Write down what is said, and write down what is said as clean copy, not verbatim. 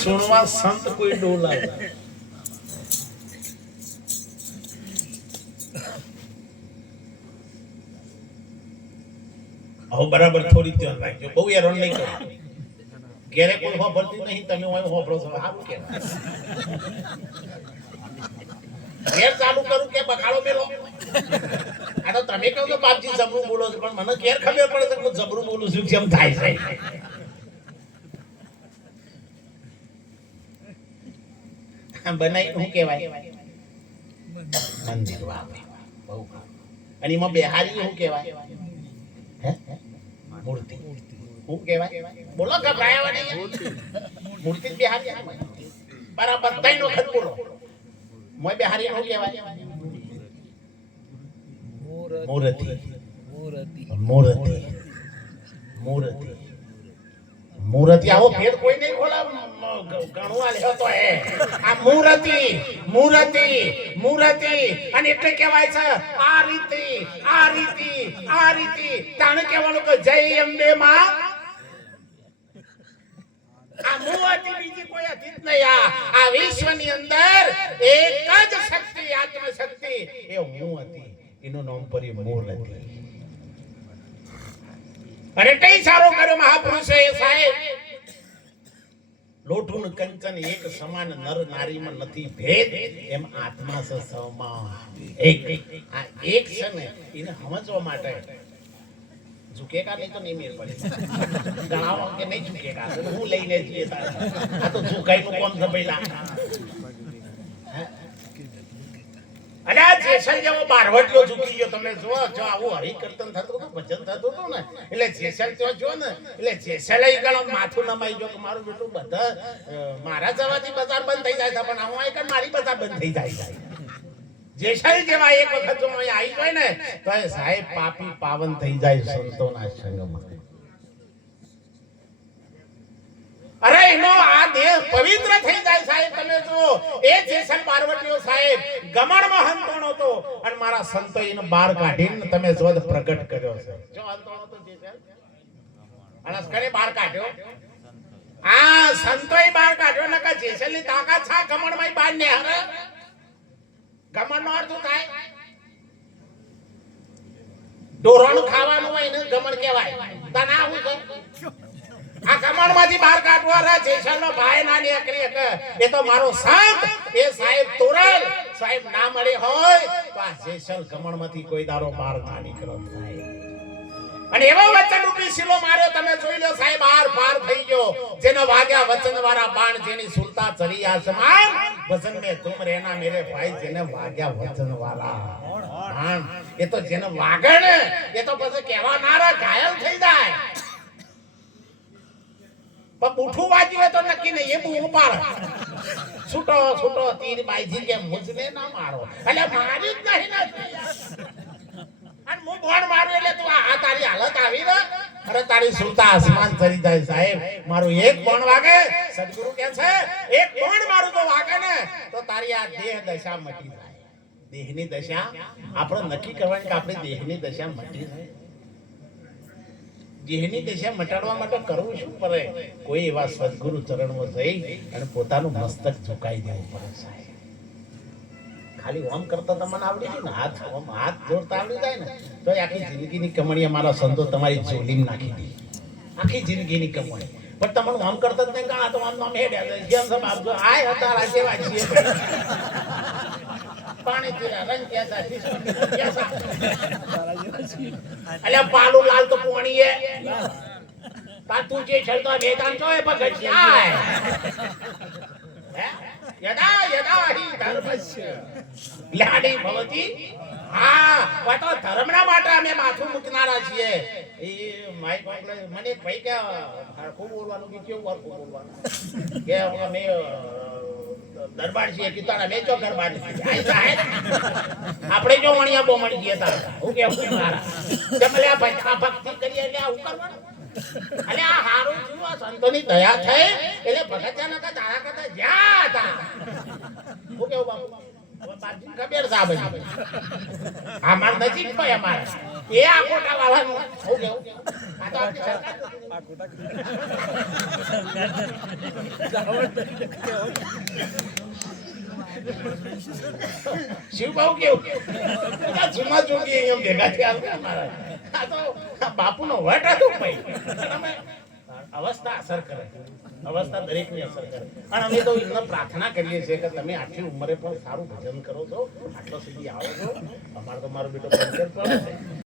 સુણવા સંત કોઈ ડોલા આવો બરાબર થોડી ધ્યાન રાખજો બહુ હેરાન નહીં કરો ઘેરે કોઈ હોભરતી નહીં તમે હોય હોભરો છો સારું કહેવાય ઘેર ચાલુ કરું કે બખાડો મેલો આ તો તમે કહો છો બાપજી જબરું બોલો છો પણ મને ઘેર ખબર પડે છે હું જબરું બોલું છું કેમ થાય છે બનાવી શું કહેવાય મંદિર વાપે બહુ અને એમાં બિહારી શું કહેવાય મૂર્તિ શું કહેવાય બોલો ગભરાયા નહીં મૂર્તિ બિહારી બરાબર ત્રણ વખત બોલો મોય બિહારી શું કહેવાય મૂર્તિ મૂર્તિ મૂર્તિ મૂર્તિ આવો ફેર કોઈ નહીં ખોલા ઘણું આ લેતો હે આ મૂર્તિ મૂર્તિ મૂર્તિ અને એટલે કહેવાય છે આ રીતિ આ રીતિ આ રીતિ તાણે કહેવાનું કે જય અંબે માં આ મૂર્તિ બીજી કોઈ હતી જ નહીં આ વિશ્વની અંદર એક જ શક્તિ આત્મ શક્તિ એ હું હતી એનું નામ પરી મૂર્તિ અરે કઈ સારો કર્યો મહાપુરુષે સાહેબ લોઠું કંચન એક સમાન નર નારીમાં નથી ભેદ એમ આત્મા સે સમાન એક આ એક છે ને એને સમજવા માટે ઝુકેગા નહીં તો નહીં મેળ પડે ગણાવો કે નહીં ઝુકેગા હું લઈને જઈએ આ તો ઝુકાઈનું કોમ છે પહેલા અને આ જેસલ જેવો બારવટીયો ઝૂકી ગયો તમે જો જો આવું હરિકીર્તન થતું હતું ભજન થતું હતું ને એટલે જેસલ તો જો ને એટલે જેસલ ગણો માથું નમાઈ ગયો કે મારું બેટું બધા મારા જવાથી બજાર બંધ થઈ જાય છે પણ હું આઈ કે મારી બજાર બંધ થઈ જાય જેસલ જેવા એક વખત જો અહીં આવી જાય ને તો એ સાહેબ પાપી પાવન થઈ જાય સંતોના સંગમાં અરે એનો આ દેહ પવિત્ર થઈ જાય સાહેબ તમે જો એ જેસલ પાર્વતીઓ સાહેબ ગમણમાં હંતોણો તો અને મારા સંતો એને બહાર કાઢીને તમે જો પ્રગટ કર્યો છે જો હંતોણો તો જેસલ અનસ કરે બહાર કાઢ્યો આ સંતોય બહાર કાઢ્યો ને કે જેસલની તાકાત છે ગમણમાં બહાર ને હરે ગમણનો અર્થ થાય ડોરણ ખાવાનું હોય ને ગમણ કહેવાય તને આવું છે આ કમળમાંથી બહાર કાઢવા રે જેસલનો ભાઈ ના નીકળી કે એ તો મારો સંત એ સાહેબ તોરલ સાહેબ ના મળે હોય તો આ જેસલ કમળમાંથી કોઈ દારો બહાર ના નીકળો થાય અને એવો વચન રૂપી શીલો માર્યો તમે જોઈ લો સાહેબ આર પાર થઈ ગયો જેનો વાગ્યા વચન વાળા બાણ જેની સુલતા ચડી આસમાન વચન મે તુમ રહેના મેરે ભાઈ જેને વાગ્યા વચન વાળા બાણ એ તો જેને વાગે ને એ તો પછી કહેવાનારા ઘાયલ થઈ જાય પણ બુઠું વાજી હોય તો નક્કી નહીં એ બૂમ પાડે છૂટો છૂટો તીર બાઈજી કે મુજને ના મારો એટલે મારી જ નહીં નથી અને હું બોણ મારું એટલે તું આ તારી હાલત આવી ને અરે તારી સુલતા આસમાન ચડી જાય સાહેબ મારું એક બોણ વાગે સદગુરુ કહે છે એક બોણ મારું તો વાગે ને તો તારી આ દેહ દશા મટી જાય દેહની દશા આપણે નક્કી કરવાની કે આપણી દેહની દશા મટી જાય દેહની દશા મટાડવા માટે કરવું શું પડે કોઈ એવા સદગુરુ ચરણમાં જઈ અને પોતાનું મસ્તક ઝુકાઈ દેવું પડે સાહેબ ખાલી ઓમ કરતા તમને આવડી ગયું ને હાથ જોડતા આવડી જાય ને તો આખી જિંદગીની કમાણી મારા સંતો તમારી જોલીમાં નાખી દે આખી જિંદગીની કમાણી પણ તમને ઓમ કરતા જ નહીં આ તો આમ નામ હેડ્યા જેમ સબ આપજો આય હતા રાજેવા છીએ પાણી પીરા રંગ કેસા કેસા અલ્યા પાલુ લાલ તો પોણી હે તા તું જે છલતો વેદાંત તો એ પગથિયા હે યદા યદા હિ ધર્મસ્ય લાડી ભવતી હા વાતો ધર્મના માટે અમે માથું મૂકનારા છીએ એ માઈ પાસે મને ભાઈ કે હરખું બોલવાનું કે કેવું હરખું બોલવાનું કે અમે દરબાર છે કિતાના મેચો દરબાર છે આઈ સાહેબ આપણે જો મણિયા બોમણી ગયા તા હું કે મારા જમલ્યા ભાઈ આ ભક્તિ કરીએ એટલે આવું કરવાનું અલે આ હારું થયું આ સંતોની દયા થઈ એટલે ભગત્યાના કા તારા કરતા જ્યાં હતા હું કેવું બાપુ હવે બાજી ખબર છે આ બધી. આ માર નજીક ભાઈ અમારે એ આ કોટા વાળાનું શું કેવું આ તો આપણી સરકાર શિવભાઉ કેવું બધા જુમા જોગી એમ ભેગા થયા અમારા. આ તો બાપુનો વટ હતો ભાઈ. અમે અવસ્થા અસર કરે, અવસ્થા દરેકની અસર કરે. અને અમે તો એમને પ્રાર્થના કરીએ છીએ કે તમે આટલી ઉંમરે પણ સારું ભજન કરો છો, આટલો સુધી આવો છો. અમારો તો મારો બેટો પંચર પડે છે.